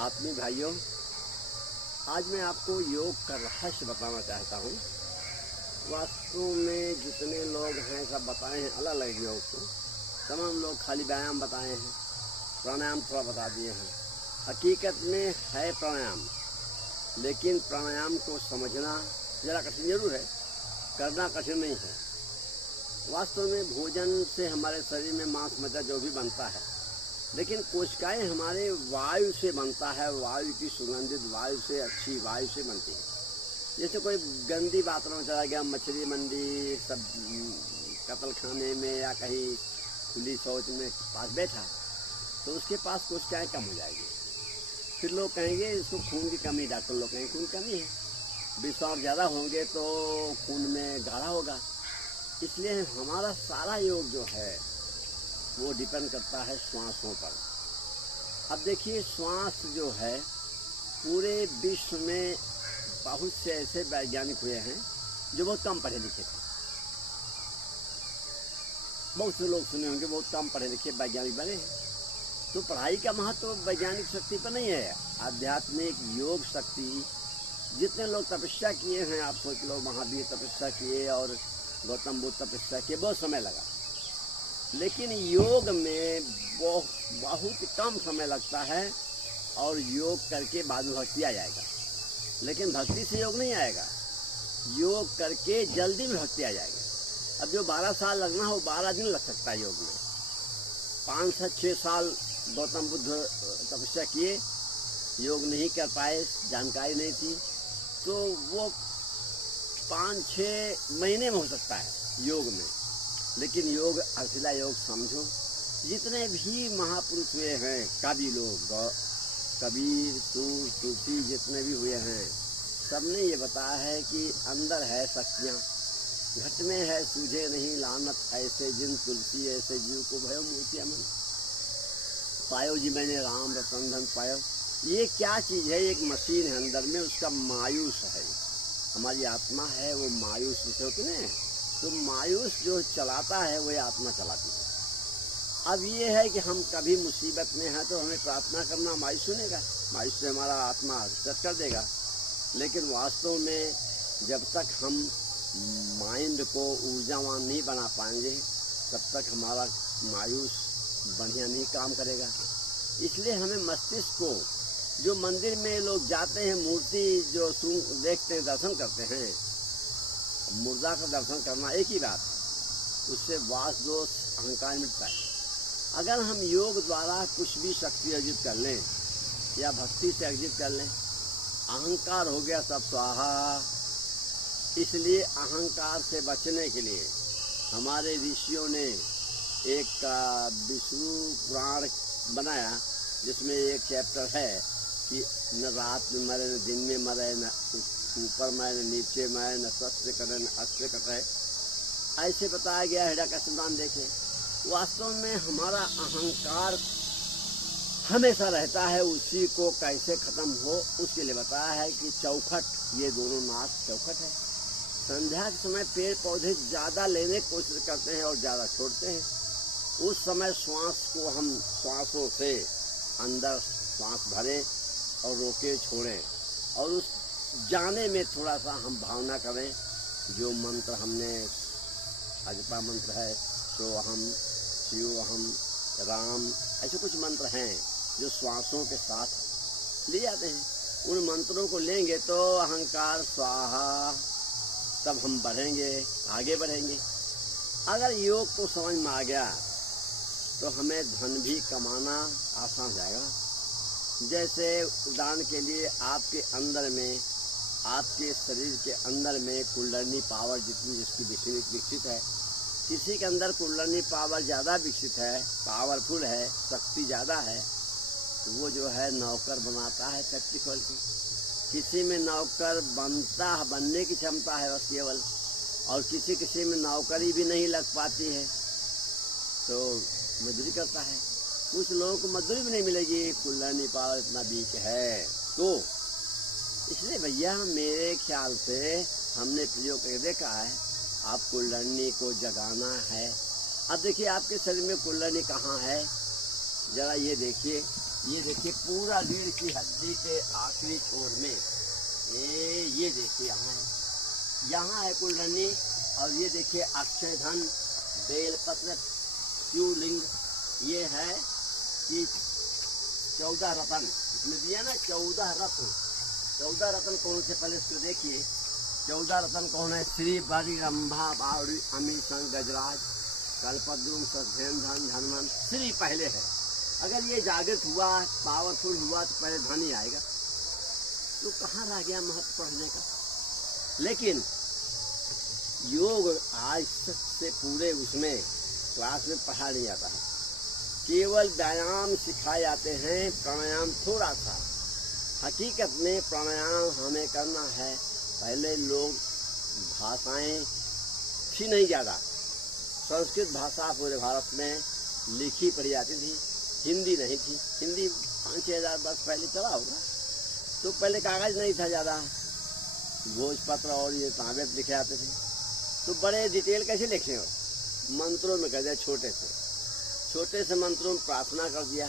आत्मीय भाइयों, आज मैं आपको योग का रहस्य बताना चाहता हूँ। वास्तव में जितने लोग हैं सब बताए हैं अलग अलग योग को। तमाम लोग खाली व्यायाम बताए हैं, प्राणायाम थोड़ा बता दिए हैं। हकीकत में है प्राणायाम, लेकिन प्राणायाम को समझना ज़रा कठिन जरूर है, करना कठिन नहीं है। वास्तव में भोजन से हमारे शरीर में मांस मज्जा जो भी बनता है, लेकिन कोशिकाएं हमारे वायु से बनता है। वायु की सुगंधित वायु से, अच्छी वायु से बनती है। जैसे कोई गंदी बातों में चला गया, मछली मंडी, सब कत्ल खाने में या कहीं खुली शौच में पास बैठा, तो उसके पास कोशिकाएं कम हो जाएगी। फिर लोग कहेंगे इसको खून की कमी, डॉक्टर लोग कहेंगे खून कमी है, विषाणु ज़्यादा होंगे तो खून में गाढ़ा होगा। इसलिए हमारा सारा योग जो है वो डिपेंड करता है श्वासों पर। अब देखिए, श्वास जो है पूरे विश्व में बहुत से ऐसे वैज्ञानिक हुए हैं जो बहुत कम पढ़े लिखे थे। बहुत से लोग सुने होंगे बहुत कम पढ़े लिखे वैज्ञानिक बने हैं। तो पढ़ाई का महत्व वैज्ञानिक शक्ति पर नहीं है, आध्यात्मिक योग शक्ति। जितने लोग तपस्या किए हैं, आप सोच लो, महावीर तपस्या किए और गौतम बुद्ध तपस्या किए, बहुत समय लगा। लेकिन योग में बहुत कम समय लगता है और योग करके बाद में भक्ति आ जाएगा। लेकिन भक्ति से योग नहीं आएगा, योग करके जल्दी में भक्ति आ जाएगा। अब जो 12 साल लगना हो 12 दिन लग सकता है योग में। 5 से 6 साल गौतम बुद्ध तपस्या किए, योग नहीं कर पाए, जानकारी नहीं थी, तो वो 5-6 महीने में हो सकता है योग में। लेकिन योग अर्थिला योग समझो। जितने भी महापुरुष हुए हैं, कवि लोग, कबीर, सूर, सूफी, जितने भी हुए हैं, सबने ये बताया है कि अंदर है शक्तियाँ, घट में है सूझे नहीं लानत, ऐसे जिन तुलसी ऐसे जीव को भयो मोतिया मन पायो जी मैंने राम रतन धन पायो। ये क्या चीज़ है? एक मशीन है अंदर में, उसका मायूस है। हमारी आत्मा है, वो मायूस से होते हैं, तो मायूस जो चलाता है वही आत्मा चलाती है। अब ये है कि हम कभी मुसीबत में हैं तो हमें प्रार्थना करना, मायूस सुनेगा, मायूस से हमारा आत्मा सेट कर देगा। लेकिन वास्तव में जब तक हम माइंड को ऊर्जावान नहीं बना पाएंगे, तब तक हमारा मायूस बढ़िया नहीं काम करेगा। इसलिए हमें मस्तिष्क को, जो मंदिर में लोग जाते हैं, मूर्ति जो देखते हैं, दर्शन करते हैं, मुर्दा का दर्शन करना एक ही बात है, उससे वास दोष अहंकार मिटता है। अगर हम योग द्वारा कुछ भी शक्ति अर्जित कर लें या भक्ति से अर्जित कर लें, अहंकार हो गया सब स्वाहा। इसलिए अहंकार से बचने के लिए हमारे ऋषियों ने एक विष्णु पुराण बनाया, जिसमें एक चैप्टर है कि न रात में मरे, न दिन में मरे, न ऊपर मरे, न नीचे मरे, न शस्त्र कटे, न अस्त्र कटे। ऐसे बताया गया है। हिरण्यकशिपु देखे, वास्तव में हमारा अहंकार हमेशा रहता है, उसी को कैसे खत्म हो उसके लिए बताया है कि चौखट, ये दोनों नाक चौखट है। संध्या के समय पेड़ पौधे ज़्यादा लेने की कोशिश करते हैं और ज़्यादा छोड़ते हैं। उस समय श्वास को हम श्वासों से अंदर श्वास भरें और रोके छोड़ें, और उस जाने में थोड़ा सा हम भावना करें। जो मंत्र हमने, अजपा मंत्र है, सोहम, शिवोहम, राम, ऐसे कुछ मंत्र हैं जो श्वासों के साथ ले जाते हैं। उन मंत्रों को लेंगे तो अहंकार स्वाहा, तब हम बढ़ेंगे, आगे बढ़ेंगे। अगर योग को समझ में आ गया तो हमें धन भी कमाना आसान हो जाएगा। जैसे उदाहरण के लिए, आपके अंदर में, आपके शरीर के अंदर में कुंडलिनी पावर जितनी जिसकी विकसित है, किसी के अंदर कुंडलिनी पावर ज़्यादा विकसित है, पावरफुल है, शक्ति ज़्यादा है, तो वो जो है नौकर बनाता है फैक्ट्री खोल के। किसी में नौकर बनने की क्षमता है बस केवल, और किसी में नौकरी भी नहीं लग पाती है तो मजदूरी करता है। कुछ लोगों को मजदूरी भी नहीं मिलेगी, कुंडलिनी पावर इतना वीक है। तो इसलिए भैया, मेरे ख्याल से हमने प्रयोग करके देखा है, आप कुंडलिनी को जगाना है। अब देखिए, आपके शरीर में कुंडलिनी कहाँ है, जरा ये देखिए। ये देखिए पूरा रीढ़ की हड्डी के आखिरी छोर में ये देखिए यहाँ है कुंडली। और ये देखिए अक्षय धन, बेलपत्र, शिवलिंग, ये है कि 14 रत्न इसमें दिया ना। 14 रत्न, 14 रत्न कौन से, पहले इसको देखिए। 14 रत्न कौन है? श्री बड़ी रंभा बावड़ी अमी संग गजराज कल्पद्रुम सधेन धन धनवन। श्री पहले है। अगर ये जागृत हुआ, पावरफुल हुआ तो पहले धन ही आएगा। तो कहाँ रह गया महत्व पढ़ने का? लेकिन योग आज से पूरे उसमें क्लास में पढ़ा नहीं जाता है। केवल व्यायाम सिखाए जाते हैं, प्राणायाम थोड़ा सा। हकीकत में प्राणायाम हमें करना है। पहले लोग भाषाएं थी नहीं ज़्यादा। संस्कृत भाषा पूरे भारत में लिखी पढ़ी जाती थी, हिंदी नहीं थी। हिंदी 5-6 हज़ार वर्ष पहले चला होगा। तो पहले कागज नहीं था ज़्यादा, भोजपत्र और ये कागज लिखे जाते थे। तो बड़े डिटेल कैसे लिखे हो? मंत्रों में कर दिया, छोटे से मंत्रों में प्रार्थना कर दिया,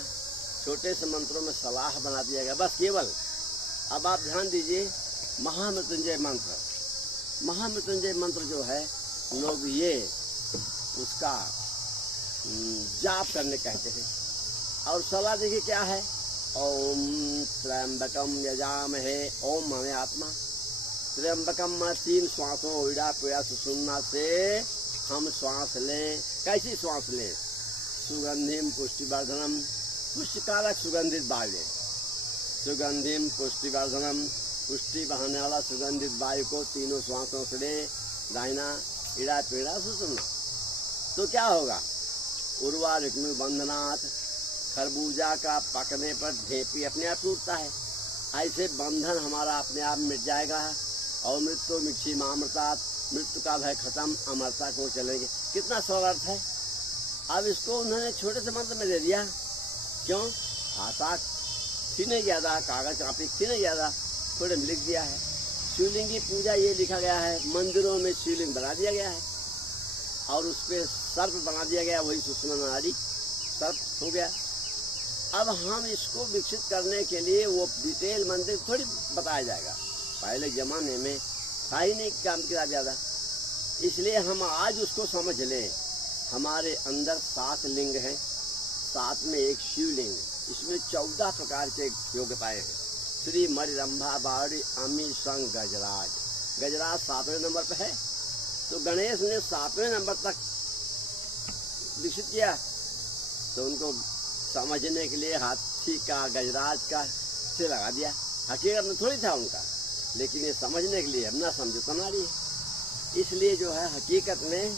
छोटे से मंत्रों में सलाह बना दिया गया, बस केवल। अब आप ध्यान दीजिए, महामृत्युंजय मंत्र, महामृत्युंजय मंत्र जो है लोग ये उसका जाप करने कहते हैं। और सलाह देखिए क्या है? ओम त्र्यंबकम यजामहे, ओम माने आत्मा, त्र्यंबकम में 3 श्वासों उड़ा पीड़ा सुनना से हम श्वास लें। कैसी श्वास लें? सुगंधिम पुष्टिवर्धनम, पुष्टिकारक सुगंधित वायु, सुगंधिम पुष्टिवर्धनम, पुष्टि बहाने वाला सुगंधित वायु को 3 श्वासों से ले। दाहिना इड़ा पीड़ा सुनना। तो क्या होगा? उर्वा रिक्नु बंधनाथ, खरबूजा का पकने पर ढेपी अपने आप टूटता है। ऐसे बंधन हमारा अपने आप मिट जाएगा। और मृत्यु मिक्षी मामृतात, मृत्यु का भय खत्म, अमरता को चलेंगे। कितना सरल अर्थ है। अब इसको उन्होंने छोटे से मंत्र में दे दिया। क्यों? भाषा थी नहीं ज़्यादा, कागज कापी थी नहीं ज़्यादा, थोड़े में लिख दिया है। शिवलिंग की पूजा ये लिखा गया है, मंदिरों में शिवलिंग बना दिया गया है और उस पर सर्प बना दिया गया, वही सुषमा नाड़ी सर्प हो गया। अब हम इसको विकसित करने के लिए वो डिटेल मंदिर थोड़ी बताया जाएगा। पहले जमाने में था ही नहीं काम किया ज़्यादा, इसलिए हम आज उसको समझ लें। हमारे अंदर 7 लिंग हैं, 7 में एक शिवलिंग। इसमें 14 प्रकार के योग्यताएं हैं। श्री मरिरंभा बावड़ी अमी संग गजराज, गजराज 7वें नंबर पर है। तो गणेश ने 7वें नंबर तक विकसित किया। तो उनको समझने के लिए हाथी का, गजराज का से लगा दिया। हकीकत में थोड़ी था उनका, लेकिन ये समझने के लिए हम ना समझो तो नारी है। इसलिए जो है हकीकत में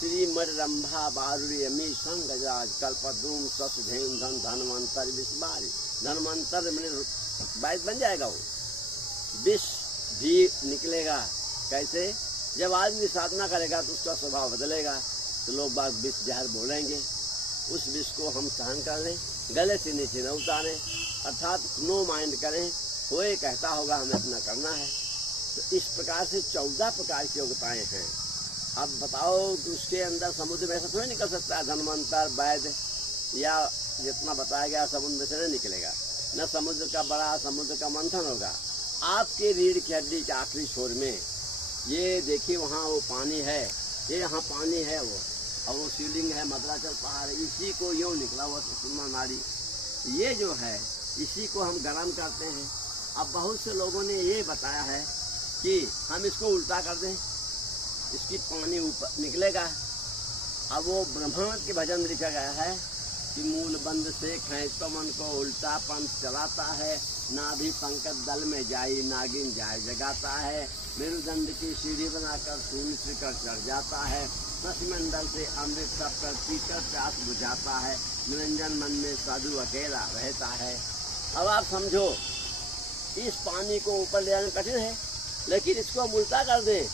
श्री मरिरंभा बावड़ी अमी संग गजराज कल्पद्रुम ससुधेन धन धनवंतर विश्वारी। धनवंतर में 22 बन जाएगा। वो विष भी निकलेगा। कैसे? जब आदमी साधना करेगा तो उसका स्वभाव बदलेगा। तो लोग बाग विष जहर बोलेंगे, उस विष को हम सहन कर लें, गले से नीचे न उतारें, अर्थात नो माइंड करें। कोई कहता होगा हमें अपना करना है। तो इस प्रकार से 14 प्रकार की योग्यताएं हैं। अब बताओ तो उसके अंदर समुद्र में ऐसा थोड़ी निकल सकता है। धनवंतर वैद्य या जितना बताया गया समुद्र से नहीं निकलेगा। न समुद्र का बड़ा, समुद्र का मंथन होगा। आपके रीढ़ की हड्डी के आखिरी छोर में ये देखिए, वहाँ वो पानी है, ये यहाँ पानी है वो, और वो शिवलिंग है, मद्राचल पहाड़, इसी को यूँ निकला हुआ सुषमा नाड़ी, ये जो है इसी को हम गर्म करते हैं। अब बहुत से लोगों ने ये बताया है कि हम इसको उल्टा कर दें, इसकी पानी ऊपर निकलेगा। अब वो ब्रह्मांड के भजन में लिखा गया है कि मूल बंद से खींचता मन को उल्टा पंथ चलाता है, नाभि पंकज दल में जाई नागिन जाए जगाता है, मेरुदंड की सीढ़ी बनाकर शून्य कर चढ़ जाता है, नशमंडल से अमृत सब कर पीकर प्यास बुझाता है, निरंजन मन में साधु अकेला रहता है। अब आप समझो, इस पानी को ऊपर ले आना कठिन है, लेकिन इसको हम उल्टा कर दें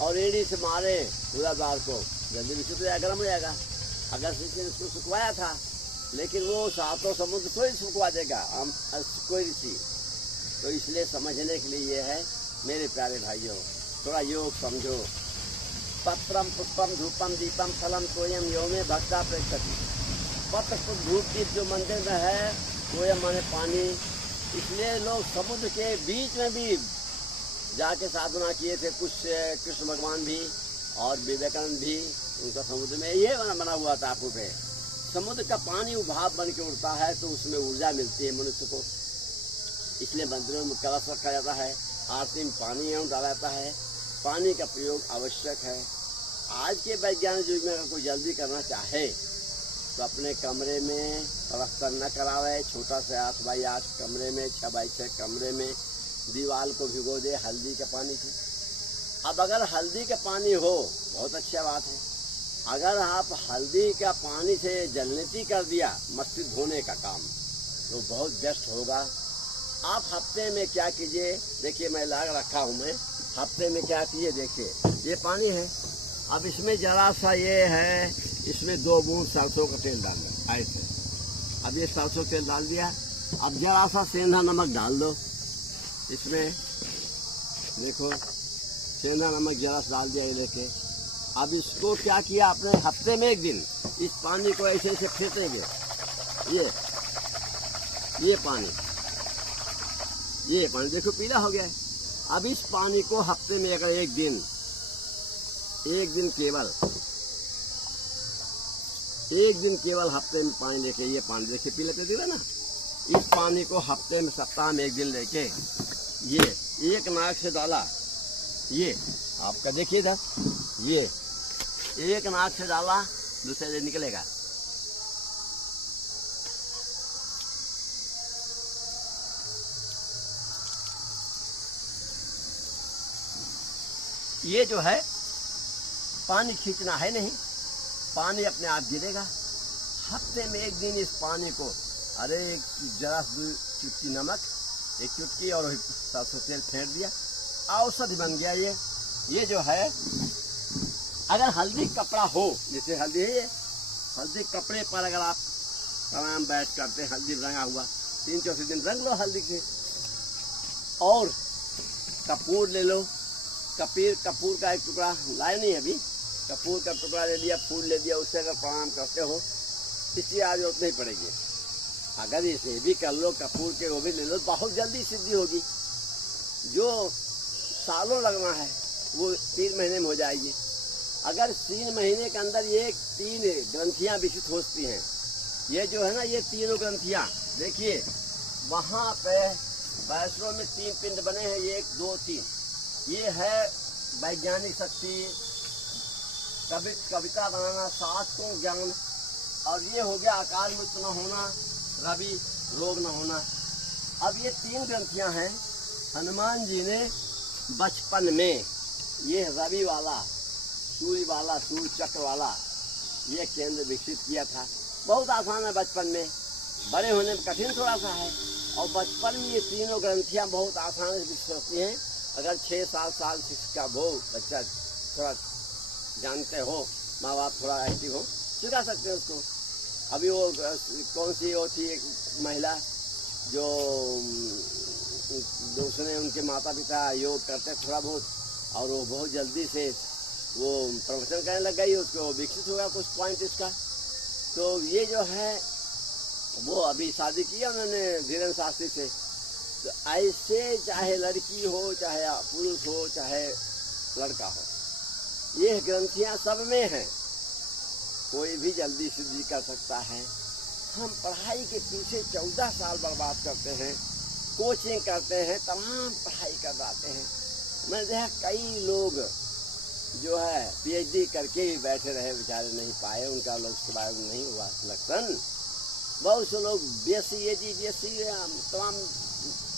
और एड़ी से मारे पूरादार को, जल्दी विशुद्ध हो जाएगा, गर्म हो जाएगा। अगर किसी ने इसको सुखवाया था, लेकिन वो 7 समुद्र थोड़ी सुखवा देगा कोई ऋषि। तो इसलिए समझने के लिए ये है मेरे प्यारे भाइयों, थोड़ा योग समझो। पत्रम पुष्पम धूपम दीपम फलम तोयम यो में भक्ता प्रेक्षति। पत्र धूप दीप जो मंदिर में है वो ये माने पानी, इसलिए लोग समुद्र के बीच में भी जाके साधना किए थे। कुछ कृष्ण भगवान भी और विवेकानंद भी, उनका समुद्र में ये बना हुआ था टापू पे। समुद्र का पानी उभाव बन के उड़ता है तो उसमें ऊर्जा मिलती है मनुष्य को, इसलिए मंदिरों में कलश रखा जाता है, आरती में पानी एवं डाला जाता है। पानी का प्रयोग आवश्यक है। आज के वैज्ञानिक युग में अगर कोई जल्दी करना चाहे तो अपने कमरे में प्लास्टर न करावे, छोटा से 8x8 कमरे में, 6x6 कमरे में दीवार को भिगो दे हल्दी के पानी से। अब अगर हल्दी का पानी हो बहुत अच्छा बात है। अगर आप हल्दी का पानी से जलनेती कर दिया, मस्तिष्क धोने का काम, तो बहुत बेस्ट होगा। आप हफ्ते में क्या कीजिए, देखिए मैं ला रखा हूँ, मैं हफ्ते में क्या कीजिए, देखिए ये पानी है, अब इसमें जरा सा ये है, इसमें 2 बूंद सरसों का तेल डाल दो ऐसे। अब ये सरसों तेल डाल दिया, अब जरा सा सेंधा नमक डाल दो इसमें, देखो सेंधा नमक जरा सा डाल दिया ये लेके। अब इसको क्या किया आपने, हफ्ते में 1 दिन इस पानी को ऐसे ऐसे फेंटेंगे, ये पानी देखो पीला हो गया है। अब इस पानी को हफ्ते में अगर 1 दिन केवल हफ्ते में पानी लेके, ये पानी देखिए पीला पे दिया ना, इस पानी को हफ्ते में सप्ताह में 1 दिन लेके, ये एक नाक से डाला, ये आपका देखिए इधर, ये एक नाक से डाला दूसरे से निकलेगा। ये जो है पानी खींचना है नहीं, पानी अपने आप गिरेगा। हफ्ते में 1 दिन इस पानी को, अरे जरा 2 चुटकी नमक, 1 चुटकी और सरसों तेल फेंट दिया, औषधि बन गया। ये जो है, अगर हल्दी कपड़ा हो, जैसे हल्दी है, ये हल्दी कपड़े पर अगर आप प्राणायाम बैठ करते हैं, हल्दी रंगा हुआ, 3-4 दिन रंग लो हल्दी के। और कपूर ले लो, कपूर का 1 टुकड़ा लाए नहीं अभी, कपूर का टुकड़ा ले लिया, फूल ले लिया, उससे अगर प्रणाम करते हो इसकी आज जरूरत नहीं पड़ेगी। अगर इसे भी कर लो, कपूर के वो भी ले लो, बहुत जल्दी सिद्धि होगी। जो सालों लगना है वो 3 महीने में हो जाएगी। अगर 3 महीने के अंदर ये 3 ग्रंथियां विकसित होती हैं, ये जो है ना, ये तीनों ग्रंथियां देखिए, वहाँ पे वैष्णव में 3 पिंड बने हैं, 1, 2, 3। ये है वैज्ञानिक शक्ति, कविता बनाना, शास्त्रों ज्ञान, और ये हो गया अकाल मृत्यु न होना, रवि रोग न होना। अब ये 3 ग्रंथियां हैं। हनुमान जी ने बचपन में ये रवि वाला, सूर्य वाला, सूर्य चक्र वाला ये केंद्र विकसित किया था। बहुत आसान है बचपन में, बड़े होने में कठिन थोड़ा सा है। और बचपन में ये तीनों ग्रंथियां बहुत आसान से विकसित होती हैं। अगर 6-7 साल शिक्षा हो, बच्चा थोड़ा जानते हो, माँ बाप थोड़ा एक्टिव हो, सिखा सकते हैं उसको। अभी वो कौन सी वो थी एक महिला जो दूसरे उनके माता पिता योग करते थोड़ा बहुत, और वो बहुत जल्दी से वो प्रवचन करने लग गई, उसको विकसित हो गया कुछ पॉइंट इसका। तो ये जो है वो अभी शादी किया उन्होंने धीरेन्द्र शास्त्री से। तो ऐसे चाहे लड़की हो, चाहे पुरुष हो, चाहे लड़का हो, ये ग्रंथियां सब में हैं, कोई भी जल्दी सिद्धि कर सकता है। हम पढ़ाई के पीछे 14 साल बर्बाद करते हैं, कोचिंग करते हैं, तमाम पढ़ाई करवाते हैं। मैंने देखा कई लोग जो है PhD करके भी बैठे रहे, बेचारे नहीं पाए, उनका लोग के बारे में नहीं हुआ सिलेक्शन। बहुत से लोग BSc तमाम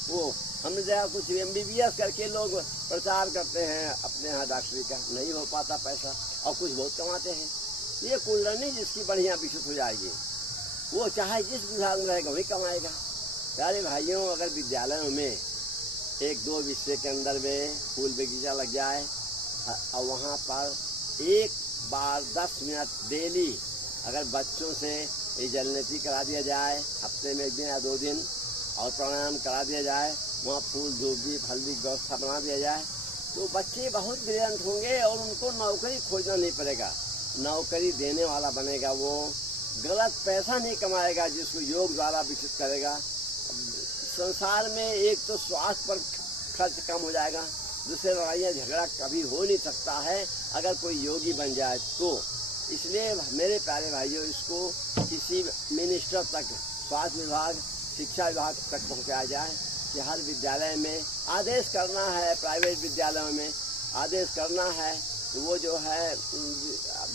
वो, हमने देखा कुछ MBBS करके लोग प्रचार करते हैं अपने यहाँ डॉक्टरी का, नहीं हो पाता पैसा, और कुछ बहुत कमाते हैं। ये कुंडली जिसकी बढ़िया विकसित हो जाएगी, वो चाहे जिस विभाग में रहेगा वही कमाएगा। प्यारे भाइयों, अगर विद्यालयों में 1-2 विषय के अंदर में फूल बगीचा लग जाए, और वहाँ पर 1 बार 10 मिनट डेली अगर बच्चों से ये जलनेती करा दिया जाए, हफ्ते में 1 दिन या 2 दिन, और प्राणायाम करा दिया जाए, वहाँ फूल धूप दीप हल्दी व्यवस्था बना दिया जाए, तो बच्चे बहुत ब्रिलियंट होंगे और उनको नौकरी खोजना नहीं पड़ेगा। नौकरी देने वाला बनेगा वो गलत पैसा नहीं कमाएगा जिसको योग द्वारा विकसित करेगा। संसार में एक तो स्वास्थ्य पर खर्च कम हो जाएगा, दूसरे लड़ाइयाँ झगड़ा कभी हो नहीं सकता है अगर कोई योगी बन जाए तो। इसलिए मेरे प्यारे भाइयों, इसको किसी मिनिस्टर तक, स्वास्थ्य विभाग, शिक्षा विभाग तक पहुंचाया जाए कि हर विद्यालय में आदेश करना है, प्राइवेट विद्यालयों में आदेश करना है तो वो जो है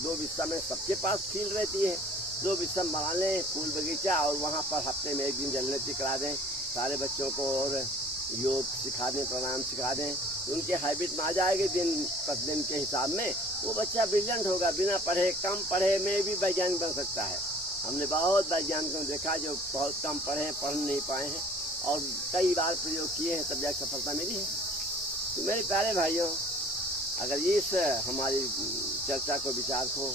2 विषय में सबके पास फील्ड रहती है, 2 विषय बना लें, फूल बगीचा, और वहाँ पर हफ्ते में 1 दिन जलनेती करा दें सारे बच्चों को और योग सिखा दें, प्राणायाम सिखा दें, तो उनके हैबिट में आ जाएगी दिन प्रतिदिन के हिसाब में। वो बच्चा ब्रिलियंट होगा, बिना पढ़े, कम पढ़े में भी वैज्ञानिक बन सकता है। हमने बहुत वैज्ञानिकों को देखा जो बहुत कम पढ़े हैं, पढ़ नहीं पाए हैं और कई बार प्रयोग किए हैं तब जाकर सफलता मिली है। तो मेरे प्यारे भाइयों, अगर इस हमारी चर्चा को, विचार को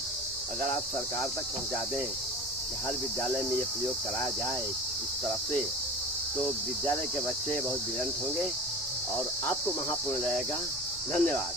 अगर आप सरकार तक पहुंचा दें कि हर विद्यालय में ये प्रयोग कराया जाए इस तरफ से, तो विद्यालय के बच्चे बहुत ब्रिलियंट होंगे और आपको महापुण्य रहेगा। धन्यवाद।